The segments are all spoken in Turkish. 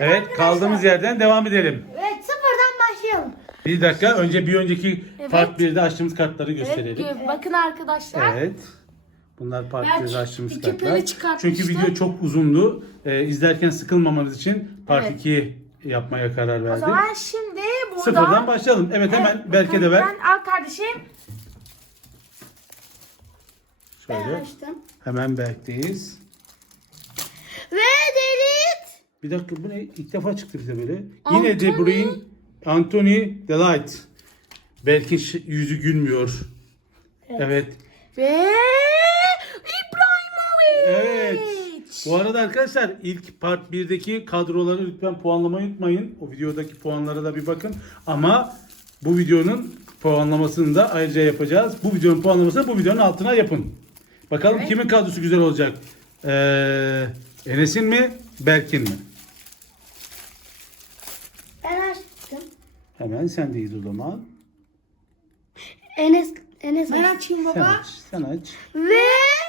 Evet arkadaşlar. kaldığımız yerden devam edelim. Evet sıfırdan başlayalım. Bir dakika önce bir önceki Evet. part 1'de açtığımız kartları gösterelim. Evet, bakın arkadaşlar. Evet. Bunlar part Ben 1'de açtığımız iki kartlar. peri çıkartmıştım. Çünkü video çok uzundu. Ee, izlerken sıkılmamanız için part Evet. 2 yapmaya karar O verdik. zaman şimdi burada... Sıfırdan başlayalım. Evet hemen Berke de ver. Ben al kardeşim. Ben Şöyle. açtım. Hemen Berk'teyiz. Ve delit. Bir dakika bu ne? İlk defa çıktı bize böyle. Yine. De Bruyne, Anthony Delight. Belki yüzü gülmüyor. Evet. Ve İbrahimovic. Evet. Bu arada arkadaşlar ilk part 1'deki kadroları lütfen puanlamayı unutmayın. O videodaki puanlara da bir bakın. Ama bu videonun puanlamasını da ayrıca yapacağız. Bu videonun puanlamasını bu videonun altına yapın. Bakalım Evet. kimin kadrosu güzel olacak? Ee, Enes'in mi? Berk'in mi? Ben açtım. Hemen sendeyiz o zaman. Enes Enes Ben açayım Sen baba. aç. Sen aç. Ve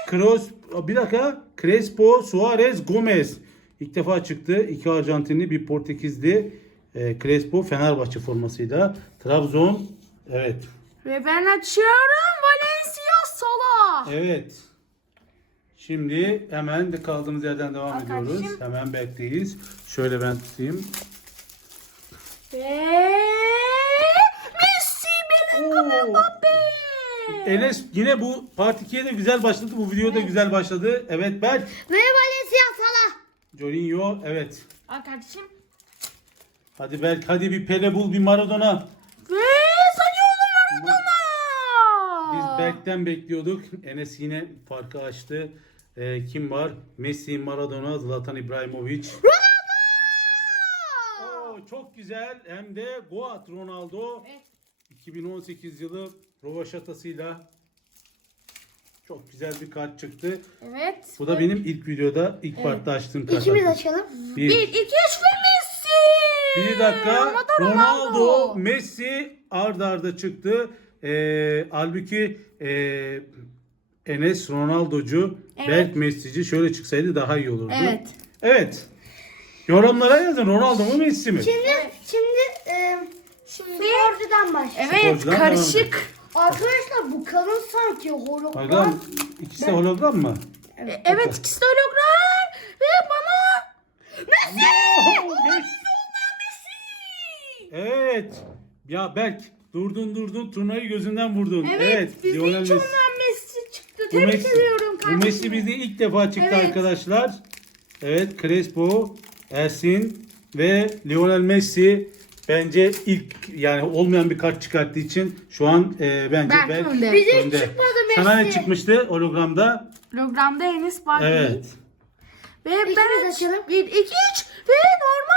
Kroos, bir dakika. Crespo, Suarez, Gomez. İlk defa çıktı. İki Arjantinli, bir Portekizli. E, Crespo Fenerbahçe formasıyla. Trabzon. Evet. Ve ben açıyorum Valencia Salah. Evet. Şimdi hemen de kaldığımız yerden devam Al ediyoruz. kardeşim. Hemen bekleyiz. Şöyle ben tutayım. Ve Oo. Enes yine bu Part 2'ye de güzel başladı. Bu video da güzel başladı. Evet Berk. ve Valencia Salah. Jorginho. Evet. Al kardeşim. Hadi Berk hadi bir Pele bul bir Maradona. Ve Zaniolo Maradona. Biz Berk'ten bekliyorduk. Enes yine farkı açtı. Ee, kim var? Messi, Maradona, Zlatan İbrahimovic. Oo, çok güzel. Hem de Goat Ronaldo. Evet. 2018 yılı Rovaşatasıyla çok güzel bir kart çıktı. Evet. Bu da benim ilk videoda, ilk partta açtığım kart. İkimiz arkadaşlar. açalım. Bir, 1, 2, 3 ve Messi. bir dakika. Ronaldo, Ronaldo. Messi ard arda çıktı. Ee, halbuki ee, Enes Ronaldo'cu, Evet. Berk Messi'ci şöyle çıksaydı daha iyi olurdu. Evet. Evet. Yorumlara yazın Ronaldo mu Messi mi? Şimdi şimdi e, Şimdi sporcudan başlayalım. evet Sporcudan karışık. Arkadaşlar bu kalın sanki hologram. Hologram, ikisi de hologram mı? E, Evet ikisi de hologram. Ve bana Messi. Evet. Ya Berk durdun durdun turnayı gözünden vurdun. Evet, evet bizde Lionel hiç Messi. olmayan Messi çıktı. Bu Tebrik Messi, ediyorum bu kardeşim. Messi bizde ilk defa çıktı Evet. arkadaşlar. Evet Crespo, Ersin ve Lionel Messi bence ilk yani olmayan bir kart çıkarttığı için şu an e, bence Berk Berk önde. Bize önde. çıkmadı Messi. Sana ne çıkmıştı hologramda? Programda Enis Barkley. Evet. Ve ben açalım. 1, 2, 3 ve normal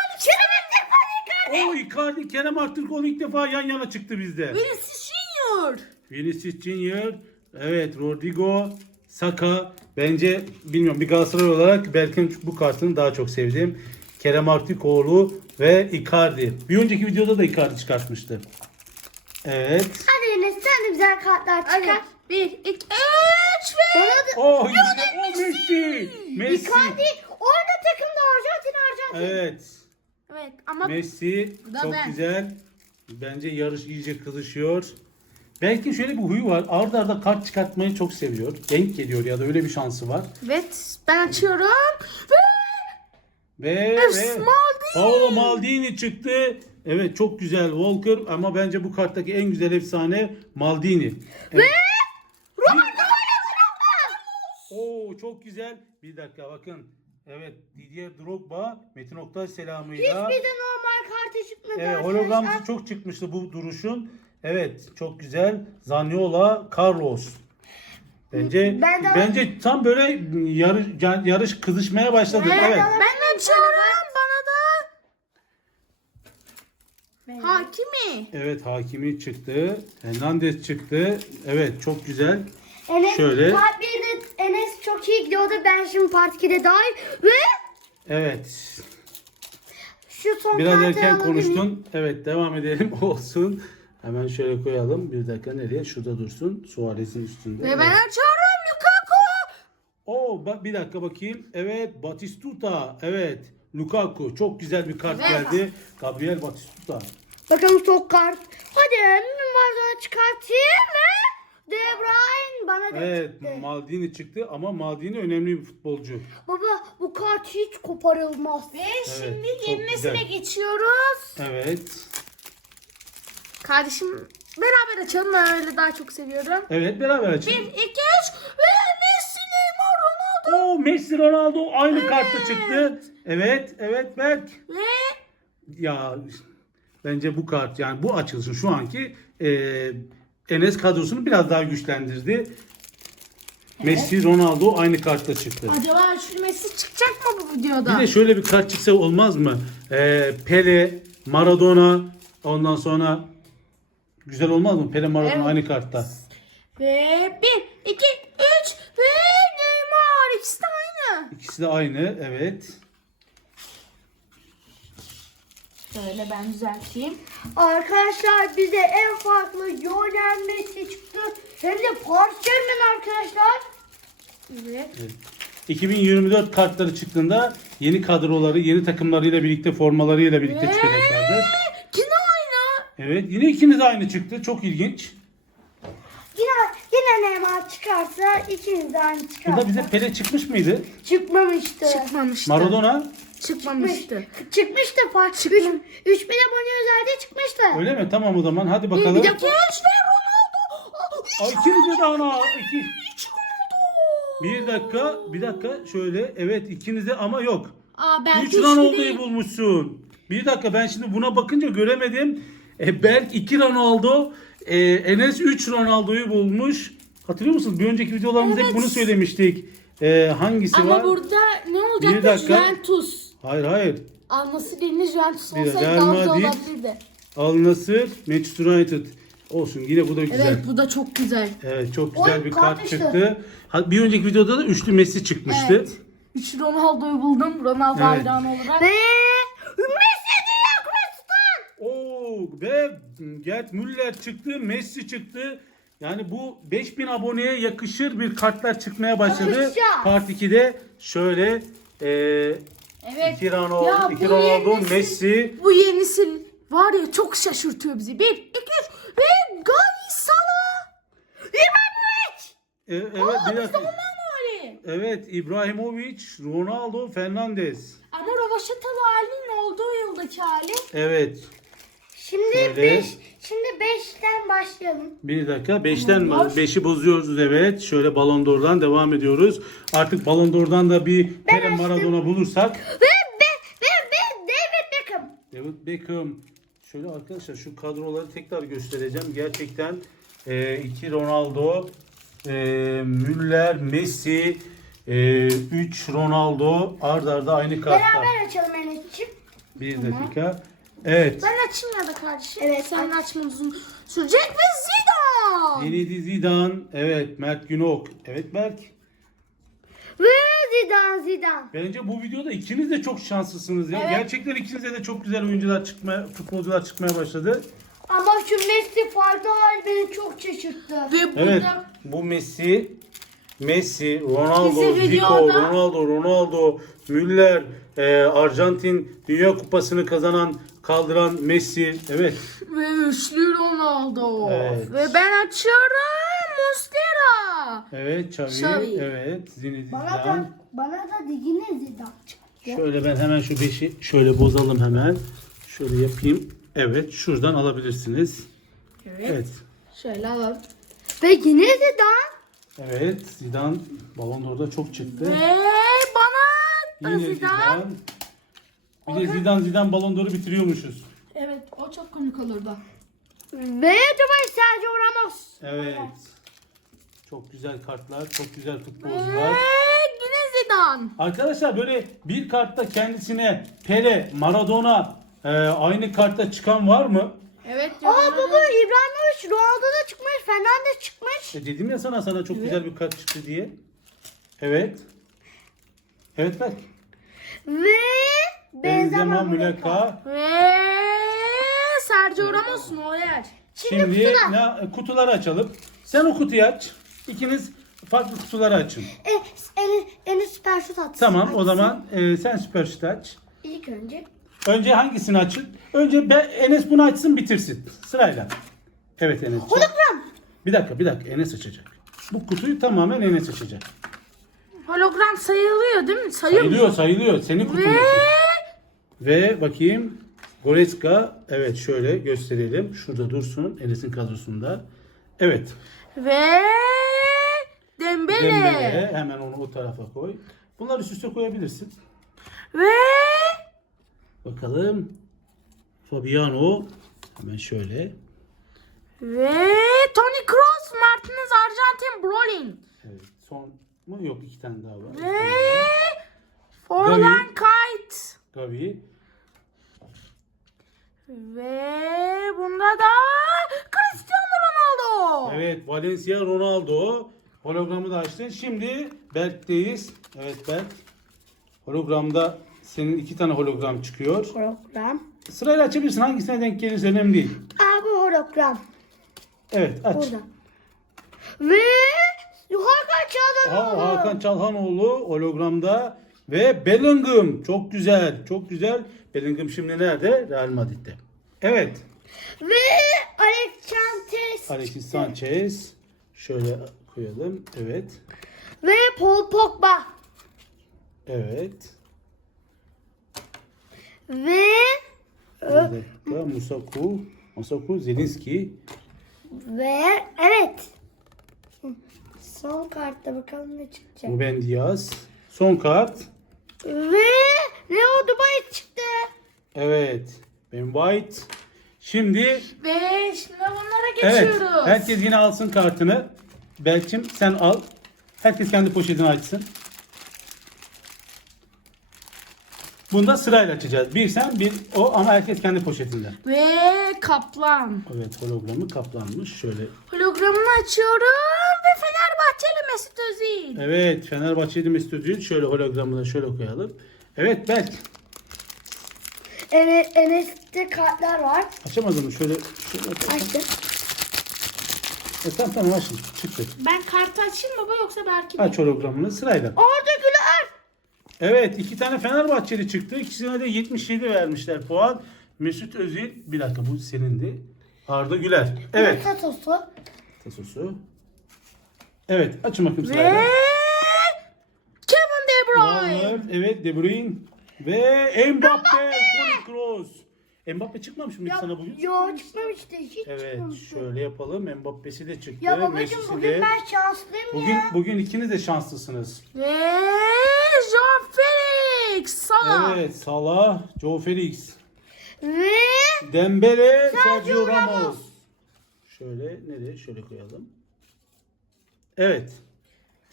O Icardi, Kerem Aktürkoğlu ilk defa yan yana çıktı bizde. Vinicius Junior. Vinicius Junior, evet Rodrigo, Saka. Bence bilmiyorum bir Galatasaray olarak Berk'in bu kartını daha çok sevdiğim. Kerem Aktürkoğlu ve Icardi. Bir önceki videoda da Icardi çıkartmıştı. Evet. Hadi Enes sen de güzel kartlar çıkar. Hadi 1, 2, 3 ve Oh, yine o Messi. Messi. Icardi orada takımda Arjantin Arjantin. Evet. Evet ama Messi Bu da çok ben. güzel. Bence yarış iyice kızışıyor. Belki şöyle bir huyu var. Arda arda kart çıkartmayı çok seviyor. Denk geliyor ya da öyle bir şansı var. evet ben açıyorum ve Ve, Efs ve Maldini. Paolo Maldini çıktı. Evet çok güzel Walker ama bence bu karttaki en güzel efsane Maldini. Ve Oo çok güzel. Bir dakika bakın. Evet Didier Drogba Metin Oktay selamıyla. Bir de normal kartı çıkmadı Evet hologramsı çok çıkmıştı bu duruşun. Evet çok güzel. Zaniola Carlos. Bence Ben de- bence tam böyle yarış yarış kızışmaya başladı. Ben de- Evet. ben açıyorum bana da Hakimi. Evet Hakimi çıktı. Hernandez çıktı. Evet çok güzel. Enes Şöyle. part 1'de Enes çok iyi gidiyordu. Ben şimdi part 2'de daha iyi. Ve Evet. şu son Biraz kartı erken konuştun. Evet devam edelim. Olsun. Hemen şöyle koyalım. Bir dakika nereye? Şurada dursun. Suarez'in üstünde. Ve ben açıyorum Lukaku. Oo, bak bir dakika bakayım. Evet Batistuta. Evet. Lukaku. Çok güzel bir kart Evet. geldi. Gabriel Batistuta. Bakalım çok kart. Hadi Maradona çıkartayım ve De Bruyne bana da Evet çıktı. Maldini çıktı ama Maldini önemli bir futbolcu. Baba bu kart hiç koparılmaz. Ve Evet, şimdi çok güzel. geçiyoruz. Evet. Kardeşim beraber açalım ben öyle daha çok seviyorum. Evet beraber 1, açalım. 2, 3 ve Messi, Neymar, Ronaldo. Oo Messi Ronaldo aynı kartla çıktı. Evet, evet Berk. Ve Ya bence bu kart yani bu açılışın şu anki e, Enes kadrosunu biraz daha güçlendirdi. Messi Ronaldo aynı kartla çıktı. acaba şu Messi çıkacak mı bu videoda? Bir de şöyle bir kart çıksa olmaz mı? E, Pele, Maradona ondan sonra güzel olmaz mı? Pele Maradona Evet. aynı kartta. Ve 1, 2, 3 ve Neymar. İkisi de aynı. İkisi de aynı evet. Şöyle ben düzelteyim. Arkadaşlar bize en farklı Lionel Messi çıktı. Hem de Paris Saint-Germain arkadaşlar. Evet. Evet. 2024 kartları çıktığında yeni kadroları, yeni takımlarıyla birlikte, formalarıyla birlikte çıkacaklardır. Evet, yine ikiniz aynı çıktı. Çok ilginç. Yine yine Neymar çıkarsa ikiniz de aynı çıkarsa. Burada bize Pele çıkmış mıydı? çıkmamıştı. Çıkmamıştı. Maradona Çıkmamıştı. Çıkmıştı Paris. 3 3000 abone özelde çıkmıştı. öyle mi? Tamam o zaman hadi bakalım. Bir dakika. Üç ve Ronaldo. Ay, ikiniz de ana. iki. Bir dakika, bir dakika şöyle. Evet ikiniz de ama yok. Aa ben Üç Ronaldo'yu bulmuşsun. Bir dakika ben şimdi buna bakınca göremedim. E, Berk 2 Ronaldo, e, Enes 3 Ronaldo'yu bulmuş. Hatırlıyor musunuz? Bir önceki videolarımızda hep Evet. bunu söylemiştik. E, hangisi Ama var? burada ne Bir olacaktı? dakika. Juventus. Hayır hayır. Alması yerine Juventus Bir olsaydı Real daha güzel Madrid. olabilirdi. Al Nassr, Manchester United. Olsun yine bu da güzel. Evet Evet, bu da çok güzel. çok güzel Oy, bir kart düştü. çıktı. Ha, Bir önceki videoda da üçlü Messi çıkmıştı. Evet. Üç Ronaldo'yu buldum. Ronaldo Evet. hayranı olarak. Ve Messi diye Kristal. Ve Gerd Müller çıktı, Messi çıktı. Yani bu 5000 aboneye yakışır bir kartlar çıkmaya başladı. Part 2'de şöyle e, Evet. iki Ronaldo, Ya iki bu Ronaldo, yenisi- Messi. Bu yeni nesil var ya çok şaşırtıyor bizi. Bir, iki, üç ve Gani Salah. İbrahimovic. E, evet Aa, bir dakika. Evet İbrahimovic, Ronaldo, Fernandez. Ama Rövaşatalı halinin olduğu yıldaki hali. Evet. Şimdi Şöyle. 5 şimdi 5'ten başlayalım. Bir dakika. 5'ten mi? Var. 5'i bozuyoruz evet. Şöyle Ballon d'Or'dan devam ediyoruz. Artık Ballon d'Or'dan da bir Pele açtım. Maradona bulursak. Ve ve ve ve David Beckham. David Beckham. Şöyle arkadaşlar şu kadroları tekrar göstereceğim. Gerçekten e, iki Ronaldo, e, Müller, Messi, 3 Ronaldo ard arda aynı kartta. Beraber açalım Enes'ciğim. Bir dakika. Evet. Ben açayım ya da kardeşim. Evet, Senin açman uzun sürecek ve Zidane. Zinedine Zidane. Evet. Mert Günok. Evet Berk. Ve Zidane Zidane. Bence bu videoda ikiniz de çok şanslısınız ya. Evet. Gerçekten ikinize de çok güzel oyuncular çıkmaya, futbolcular çıkmaya başladı. Ama şu Messi farklı hal beni çok şaşırttı. Ve burada Evet. Bu Messi, Messi, Ronaldo, Bizi Zico, videoda- Ronaldo, Ronaldo, Müller, e, Arjantin Dünya Kupası'nı kazanan, kaldıran Messi. Evet. ve üçlü Ronaldo. Evet. Ve ben açıyorum Mustera. Evet Xavi, Xavi. evet Zinedine Bana Zidane. da bana da yine Zidane çıktı. Şöyle ben hemen şu beşi şöyle bozalım hemen. Şöyle yapayım. Evet, şuradan alabilirsiniz. Evet. Evet. Şöyle alalım. Ve yine Zidane. Evet, Zidane Ballon d'Or'da çok çıktı. Ve bana Yine Zidane. Zidane. Bir de Zidane Zidane Ballon d'Or'u bitiriyormuşuz. Evet o çok komik olurdu. Ve Dubai Sergio Ramos. Evet. Çok güzel kartlar, çok güzel Ve futbolcular. yine Zidane. Arkadaşlar böyle bir kartta kendisine Pele, Maradona e, aynı kartta çıkan var mı? Evet. Aa baba İbrahimovic Ronaldo da çıkmış. Fernandes çıkmış. E dedim ya sana sana çok güzel bir kart çıktı diye. Evet. Evet bak. Ve Benzema, Muleka. Ve Sergio Ramos Neuer. Şimdi, Şimdi kutular. ne, kutuları açalım. Sen o kutuyu aç. İkiniz farklı kutuları açın. E, en, en süper şut atsın. Tamam o Açsın. zaman e, sen süper şut aç. İlk önce Önce hangisini açın? Önce be, Enes bunu açsın bitirsin. Sırayla. Evet Enes. hologram. Bir dakika bir dakika Enes açacak. Bu kutuyu tamamen Enes açacak. Hologram sayılıyor değil mi? Sayıyor mu? Sayılıyor sayılıyor. Senin kutun. Ve Ve bakayım. Goretzka. Evet şöyle gösterelim. Şurada dursun. Enes'in kadrosunda. Evet. ve Dembele. Dembele. Hemen onu o tarafa koy. Bunları üst üste koyabilirsin. Ve Bakalım. Fabiano. Hemen şöyle. ve Toni Kroos, Martinez, Arjantin, Brolin. Evet. Son mu? Yok iki tane daha var. Ve Forlan Kite. Gavi. Ve bunda da Cristiano Ronaldo. Evet Valencia Ronaldo. Hologramı da açtın. Şimdi Berk'teyiz. Evet Berk. Hologramda senin iki tane hologram çıkıyor. Hologram. Sırayla açabilirsin. Hangisine denk gelirse önemli değil. Aa bu hologram. Evet aç. Burada. Ve Hakan Çalhanoğlu. Aa, Hakan Çalhanoğlu hologramda ve Bellingham. Çok güzel. Çok güzel. Bellingham şimdi nerede? Real Madrid'de. Evet. Ve Alex Chantes. Alexis Sanchez. Şöyle koyalım. Evet. Ve Paul Pogba. Evet. Ve dakika. Musaku. Musaku Zelinski. ve evet. Son kartta bakalım ne çıkacak. Ruben Diaz. Son kart. Ve Leo Dubai çıktı. Evet. Ben White. Şimdi Ve şimdi bunlara evet. geçiyoruz. Herkes yine alsın kartını. Belçim sen al. Herkes kendi poşetini açsın. Bunda sırayla açacağız. Bir sen bir o ama herkes kendi poşetinden. Ve Kaplan. Evet hologramı kaplanmış. Şöyle. Hologramını açıyorum ve Fenerbahçeli Mesut Özil. Evet Fenerbahçe'de Mesut Özil. Şöyle hologramını şöyle koyalım. Evet Berk. Evet Enes'te kartlar var. Açamadın mı? Şöyle. şöyle açalım. Açtım. E, tamam tamam açın. Çıktı. Ben kartı açayım baba yoksa belki? Aç hologramını sırayla. Orada Güler. Evet iki tane Fenerbahçeli çıktı. İkisine de 77 vermişler puan. Mesut Özil. Bir dakika bu senindi. Arda Güler. Evet. Tatosu. Tasosu. Evet açın bakayım Ve sırayla. Kevin De Bruyne. Walner, Evet De Bruyne. Ve Mbappe. Toni Kroos. Mbappe çıkmamış mıydı sana bugün? Yo çıkmamıştı. Hiç Evet çıkmamıştı. şöyle yapalım. Mbappe'si de çıktı. Ya babacım Messi'si bugün de. ben şanslıyım Bugün, ya. bugün ikiniz de şanslısınız. Ve Felix. Salah. Evet Salah, Joe Felix, Ve Dembele, Sergio Ramos. Ramos. Şöyle nereye? Şöyle koyalım. Evet.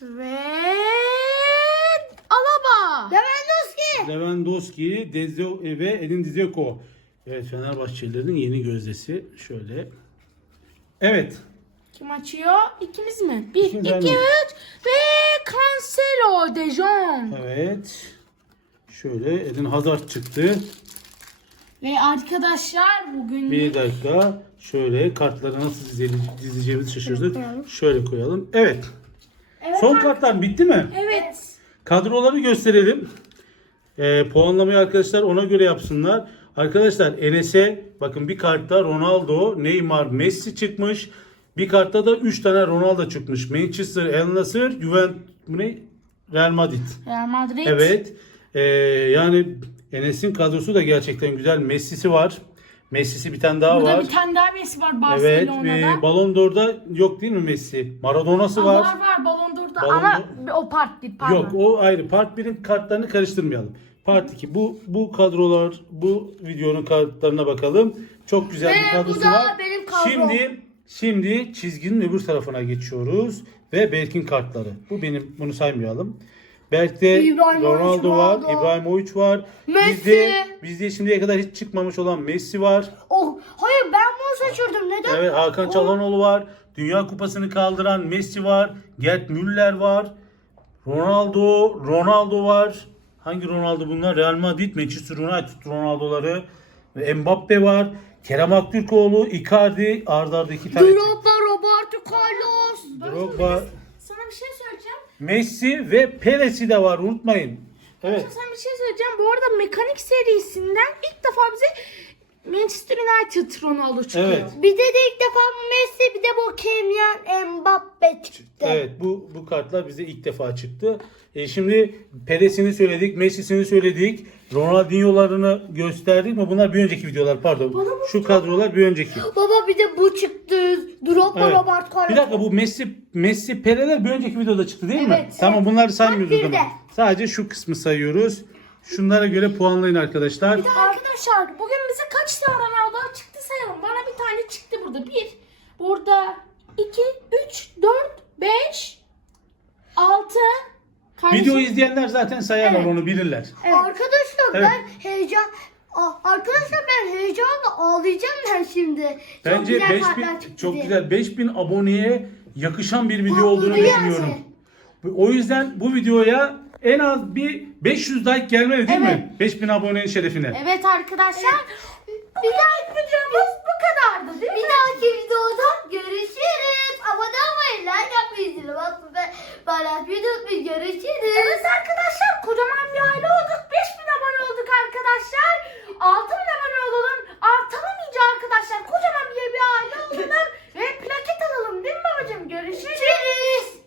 Ve Alaba. Lewandowski. Lewandowski, Dezio ve Edin Dzeko. Evet Fenerbahçelilerin yeni gözdesi. Şöyle. Evet. Kim açıyor? İkimiz mi? Bir, İkimiz iki, aynı. üç. Ve Cancelo De Jong. Evet. Şöyle Edin Hazard çıktı. Ve arkadaşlar bugün Bir dakika. Şöyle kartları nasıl dizeli- dizeceğimizi şaşırdık. Şöyle koyalım. Evet. Evet, Son kartlar bitti mi? Evet. Kadroları gösterelim. Ee, puanlamayı arkadaşlar ona göre yapsınlar. Arkadaşlar Enes'e bakın bir kartta Ronaldo, Neymar, Messi çıkmış. Bir kartta da 3 tane Ronaldo çıkmış. Manchester, El Nasır, Juventus, bu ne? Real Madrid. Real Madrid. Evet. Ee, yani Enes'in kadrosu da gerçekten güzel. Messi'si var. Messi'si bir tane daha Burada var. bir tane daha Messi var Evet. Barcelona'da. Bir Ballon d'Or'da yok değil mi Messi? Maradona'sı Aa, var. var var Ballon d'Or'da Ballon ama o part bir pardon. Yok o ayrı. Part 1'in kartlarını karıştırmayalım. Part 2. Bu bu kadrolar bu videonun kartlarına bakalım. Çok güzel Ve bir kadrosu bu da var. benim kadrom. Şimdi şimdi çizginin öbür tarafına geçiyoruz ve Berk'in kartları. Bu benim bunu saymayalım. Berk'te İbrahimovic, Ronaldo var, Ronaldo. İbrahimovic var. Messi. Bizde bizde şimdiye kadar hiç çıkmamış olan Messi var. Oh, hayır ben bunu seçirdim. Neden? Evet Hakan Çalhanoğlu var. Dünya Kupası'nı kaldıran Messi var. Gerd Müller var. Ronaldo, Ronaldo var. Hangi Ronaldo bunlar? Real Madrid, Manchester United Ronaldo'ları. Ve Mbappe var. Kerem Aktürkoğlu, Icardi, arda arda iki tane. Drogba, Roberto Carlos. Drogba, Sana bir şey söyleyeceğim. Messi ve Pelesi de var unutmayın. Evet. Sana bir şey söyleyeceğim. Bu arada mekanik serisinden ilk defa bize Manchester United Ronaldo çıkıyor. Evet. Bir de de ilk defa Messi bir de bu Kylian Mbappe çıktı. Evet bu bu kartlar bize ilk defa çıktı. E, şimdi Peres'ini söyledik, Messi'sini söyledik, Ronaldinho'larını gösterdik mi? Bunlar bir önceki videolar pardon. Bana bu Şu kadrolar bir önceki. Baba bir de bu çıktı. Drogba Evet. Robert Carlos. Bir dakika bu Messi Messi Pere'ler bir önceki videoda çıktı değil mi? Evet. Tamam bunları saymıyoruz o zaman. de. Sadece şu kısmı sayıyoruz. Şunlara göre puanlayın arkadaşlar. Bir de arkadaşlar bugün bize kaç tane Ronaldo çıktı sayalım. Bana bir tane çıktı burada. Bir. Burada iki, üç, dört, beş, altı. Kardeşim, Videoyu izleyenler zaten sayarlar Evet. onu bilirler. Arkadaşlar Evet. ben heyecan arkadaşlar ben heyecanla ağlayacağım ben şimdi. Bence güzel 5000 kartlar çıktı çok diye. güzel 5000 aboneye yakışan bir video Patladı olduğunu yani. düşünüyorum. O yüzden bu videoya en az bir 500 like gelmeli değil Evet. mi? 5000 abonenin şerefine. Evet arkadaşlar. Bir dahaki videomuz bu kadardı değil mi? Bir dahaki videoda görüşürüz. Abone olmayı, like yapmayı, zil basmayı, paylaşmayı unutmayın. Görüşürüz. Evet arkadaşlar kocaman bir aile olduk. 5000 abone olduk arkadaşlar. 6000 abone olalım. Artalım iyice arkadaşlar. Kocaman bir, bir aile olalım. Ve plaket alalım değil mi babacığım? Görüşürüz.